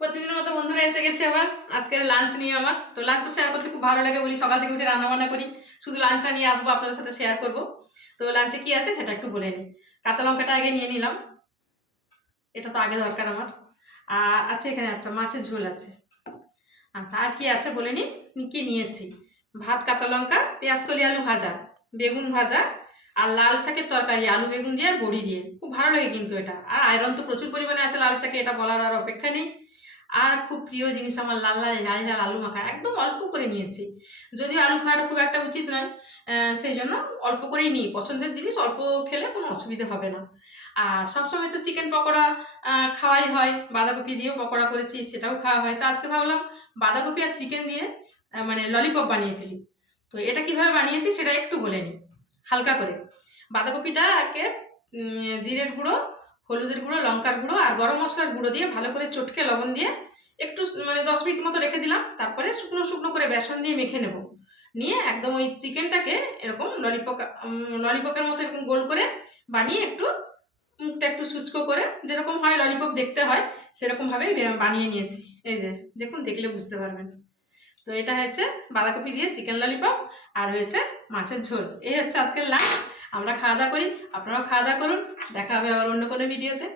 প্রতিদিনের মতো বন্ধুরা এসে গেছে আবার আজকের লাঞ্চ নিয়ে। আমার তো লাঞ্চটা শেয়ার করতে খুব ভালো লাগে, বলি সকাল থেকে উঠে রান্নাবান্না করি, শুধু লাঞ্চটা নিয়ে আসবো আপনাদের সাথে শেয়ার করব। তো লাঞ্চে কি আছে সেটা একটু বলে নিই। কাঁচা লঙ্কাটা আগে নিয়ে নিলাম, এটা তো আগে দরকার আমার। আর আছে এখানে, আচ্ছা মাছের ঝোল আছে। আচ্ছা আর কি আছে বলে নিই কি নিয়েছি। ভাত, কাঁচা লঙ্কা, পেঁয়াজকলি আলু ভাজা, বেগুন ভাজা, আর লাল শাকের তরকারি আলু বেগুন দিয়ে বড়ি দিয়ে। খুব ভালো লাগে কিন্তু এটা, আর আয়রন তো প্রচুর পরিমাণে আছে লাল শাকে, এটা বলার আর অপেক্ষা নেই। আর খুব প্রিয় জিনিস আমার লাল লাল ঝাল ঝাল আলু মাখা, একদম অল্প করে নিয়েছি। যদিও আলু খাওয়াটা খুব একটা উচিত নয়, সেই জন্য অল্প করেই নিই। পছন্দের জিনিস অল্প খেলে কোনো অসুবিধা হবে না। আর সবসময় তো চিকেন পকোড়া খাওয়াই হয়, বাঁধাকপি দিয়েও পকোড়া করেছি, সেটাও খাওয়া হয়। তো আজকে ভাবলাম বাঁধাকপি আর চিকেন দিয়ে মানে ললিপপ বানিয়ে ফেলি। তো এটা কিভাবে বানিয়েছি সেটা একটু বলে নিই হালকা করে। বাঁধাকপিটাকে জিরের গুঁড়ো, হলুদের গুঁড়ো, লঙ্কার গুঁড়ো আর গরম মশলার গুঁড়ো দিয়ে ভালো করে চটকে লবণ দিয়ে একটু মানে 10 মিনিট মতো রেখে দিলাম। তারপরে শুকনো শুকনো করে বেসন দিয়ে মেখে নেব। নিয়ে একদম ওই চিকেনটাকে এরকম ললিপপের মতো এরকম গোল করে বানিয়ে একটু মুখটা একটু শুষ্কো করে, যেরকম হয় ললিপপ দেখতে হয় সেরকমভাবেই বানিয়ে নিয়েছি। এই যে দেখুন, দেখলে বুঝতে পারবেন। তো এটা হচ্ছে বাঁধাকপি দিয়ে চিকেন ললিপপ, আর হয়েছে মাছের ঝোল। এই হচ্ছে আজকের লাঞ্চ। আমরা খাওয়া দাওয়া করি, আপনারাও খাওয়া দাওয়া করুন। দেখা হবে আবার অন্য কোনো ভিডিওতে।